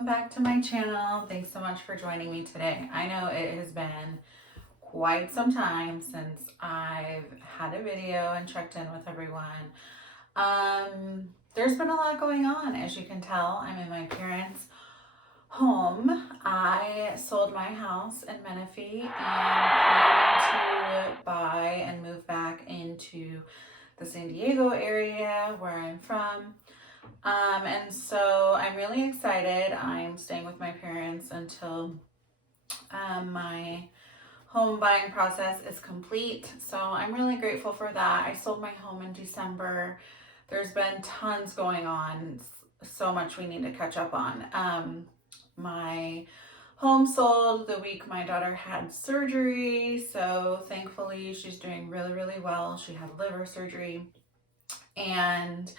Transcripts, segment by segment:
welcome back to my channel. Thanks so much for joining me today. I know it has been quite some time since I've had a video and checked in with everyone. There's been a lot going on, as you can tell. I'm in my parents' home. I sold my house in Menifee and plan to buy and move back into the San Diego area where I'm from. And so I'm really excited. I'm staying with my parents until my home buying process is complete. So I'm really grateful for that. I sold my home in December. There's been tons going on, so much we need to catch up on. My home sold the week my daughter had surgery. So thankfully she's doing really, really well. She had liver surgery and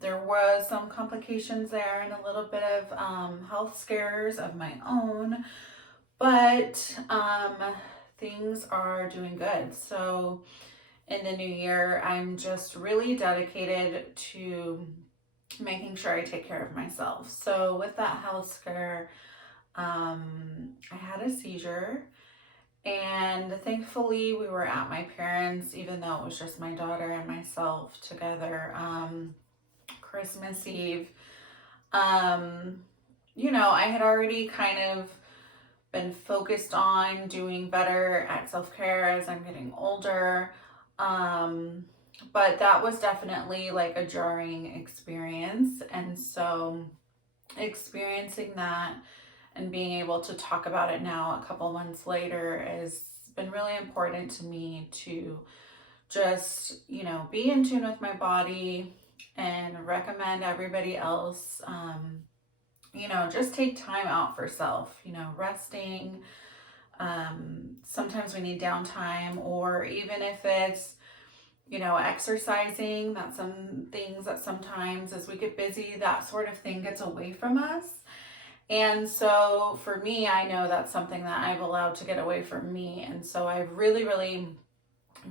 there was some complications there and a little bit of health scares of my own, but things are doing good. So in the new year, I'm just really dedicated to making sure I take care of myself. So with that health scare, I had a seizure. And thankfully, we were at my parents', even though it was just my daughter and myself together, Christmas Eve. I had already kind of been focused on doing better at self-care as I'm getting older. But that was definitely like a jarring experience. And so experiencing that and being able to talk about it now a couple months later has been really important to me to just, be in tune with my body and recommend everybody else, just take time out for self, resting. Sometimes we need downtime, or even if it's, exercising, that's some things that sometimes as we get busy, that sort of thing gets away from us. And so for me, I know that's something that I've allowed to get away from me. And so I've really, really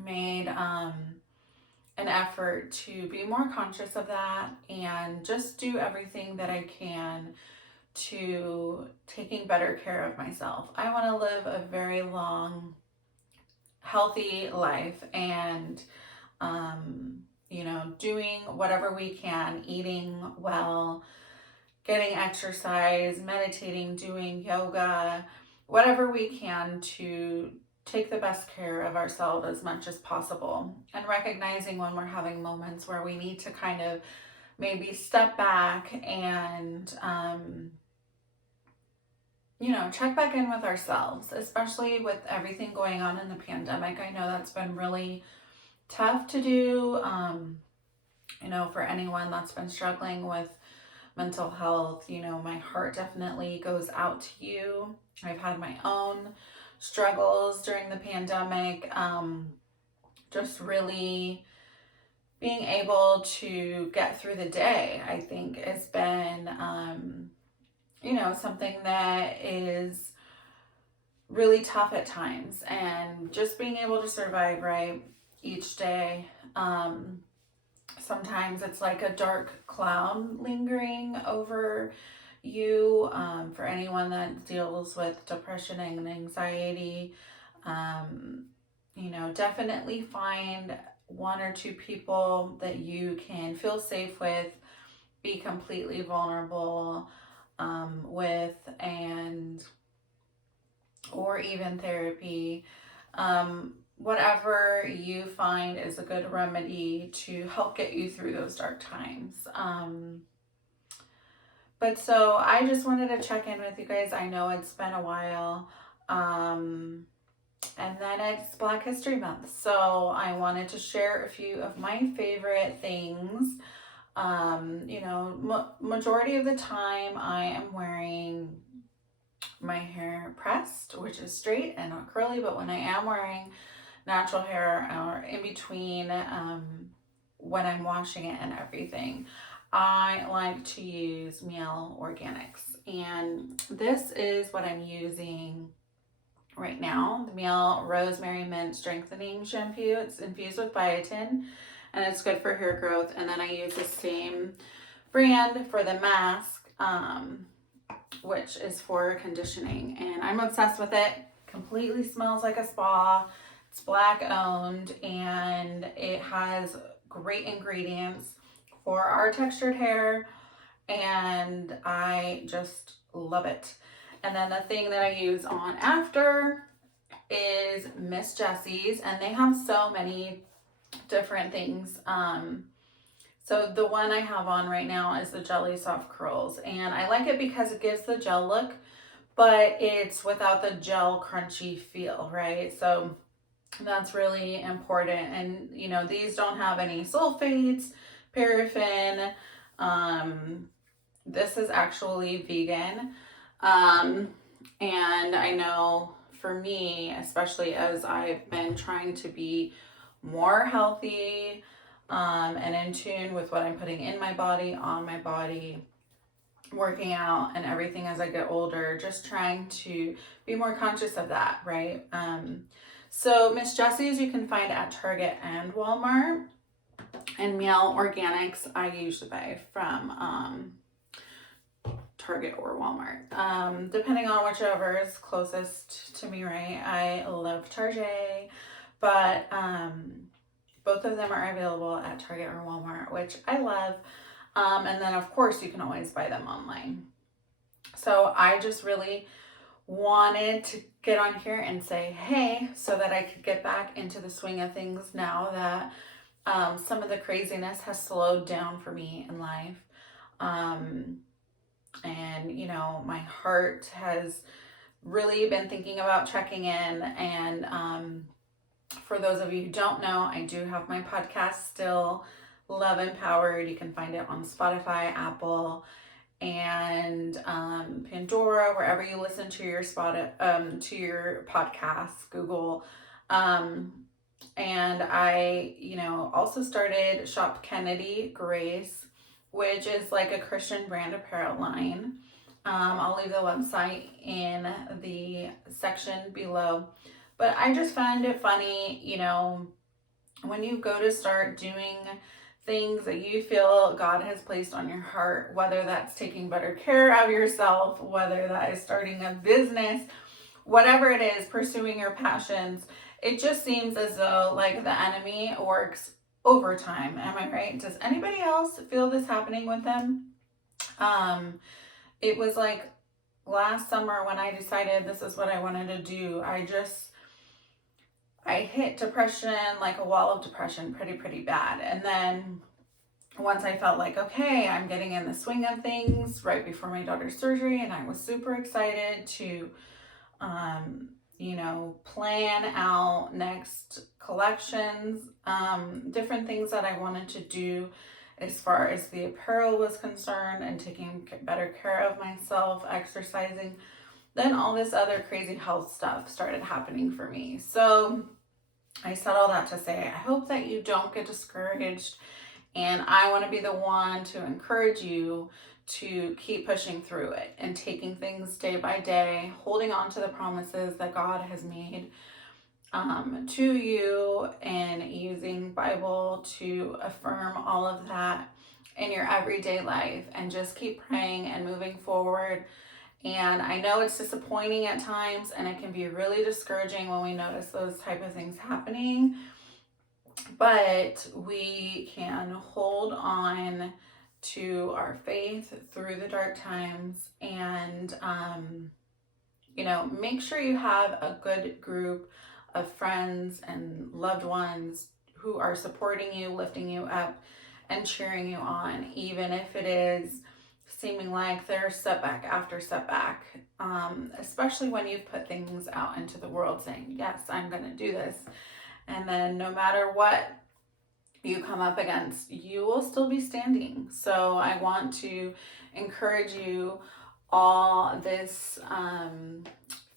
made an effort to be more conscious of that and just do everything that I can to taking better care of myself. I want to live a very long, healthy life and, doing whatever we can, eating well, getting exercise, meditating, doing yoga, whatever we can to take the best care of ourselves as much as possible. And recognizing when we're having moments where we need to kind of maybe step back and, check back in with ourselves, especially with everything going on in the pandemic. I know that's been really tough to do, for anyone that's been struggling with mental health. My heart definitely goes out to you. I've had my own struggles during the pandemic. Just really being able to get through the day, I think, has been, something that is really tough at times. And just being able to survive, right, each day. Sometimes it's like a dark cloud lingering over you. For anyone that deals with depression and anxiety, definitely find one or two people that you can feel safe with, be completely vulnerable with, and or even therapy. Whatever you find is a good remedy to help get you through those dark times. But so I just wanted to check in with you guys. I know it's been a while. And then it's Black History Month. So I wanted to share a few of my favorite things. Majority of the time I am wearing my hair pressed, which is straight and not curly, but when I am wearing natural hair or in between, when I'm washing it and everything, I like to use Miel Organics. And this is what I'm using right now, the Miel Rosemary Mint Strengthening Shampoo. It's infused with biotin and it's good for hair growth. And then I use the same brand for the mask which is for conditioning, and I'm obsessed with it. Completely smells like a spa. It's Black owned, and it has great ingredients for our textured hair, and I just love it. And then the thing that I use on after is Miss Jessie's, and they have so many different things. So the one I have on right now is the Jelly Soft Curls, and I like it because it gives the gel look, but it's without the gel crunchy feel, right? So that's really important. And you know, these don't have any sulfates, paraffin. This is actually vegan. And I know for me, especially as I've been trying to be more healthy, and in tune with what I'm putting in my body, on my body, working out and everything as I get older, just trying to be more conscious of that, right? So Miss Jessie's you can find at Target and Walmart, and Meow Organics I usually buy from Target or Walmart, depending on whichever is closest to me, right? I love Target, but both of them are available at Target or Walmart, which I love. And then of course you can always buy them online. So I just really wanted to get on here and say, hey, so that I could get back into the swing of things now that some of the craziness has slowed down for me in life. And you know, my heart has really been thinking about checking in. And for those of you who don't know, I do have my podcast still, Love Empowered. You can find it on Spotify, Apple, and Pandora, wherever you listen to your to your podcasts, Google. And I, you know, also started Shop Kennedy Grace, which is like a Christian brand apparel line. I'll leave the website in the section below. But I just find it funny, you know, when you go to start doing things that you feel God has placed on your heart, whether that's taking better care of yourself, whether that is starting a business, whatever it is, pursuing your passions, it just seems as though like the enemy works overtime. Am I right? Does anybody else feel this happening with them? It was like last summer when I decided this is what I wanted to do. I hit depression, like a wall of depression, pretty bad. And then once I felt like, okay, I'm getting in the swing of things right before my daughter's surgery, and I was super excited to, you know, plan out next collections, different things that I wanted to do as far as the apparel was concerned, and taking better care of myself, exercising. Then all this other crazy health stuff started happening for me. So I said all that to say, I hope that you don't get discouraged, and I want to be the one to encourage you to keep pushing through it and taking things day by day, holding on to the promises that God has made to you, and using Bible to affirm all of that in your everyday life, and just keep praying and moving forward. And I know it's disappointing at times, and it can be really discouraging when we notice those type of things happening, but we can hold on to our faith through the dark times. And you know, make sure you have a good group of friends and loved ones who are supporting you, lifting you up, and cheering you on, even if it is seeming like there's setback after setback, especially when you've put things out into the world saying, yes, I'm going to do this. And then no matter what you come up against, you will still be standing. So I want to encourage you all this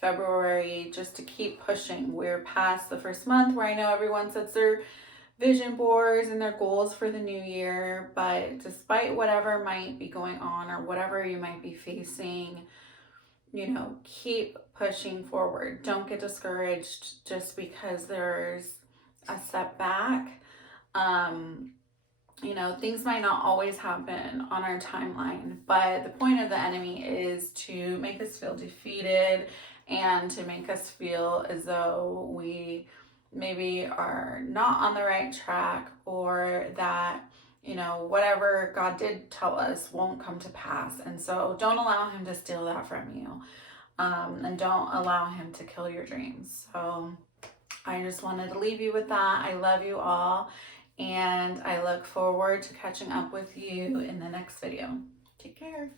February just to keep pushing. We're past the first month where I know everyone sets their vision boards and their goals for the new year, but despite whatever might be going on or whatever you might be facing, you know, keep pushing forward. Don't get discouraged just because there's a setback. You know, things might not always happen on our timeline, but the point of the enemy is to make us feel defeated and to make us feel as though we maybe are not on the right track, or that, you know, whatever God did tell us won't come to pass. And so don't allow him to steal that from you, and don't allow him to kill your dreams. So I just wanted to leave you with that. I love you all, and I look forward to catching up with you in the next video. Take care.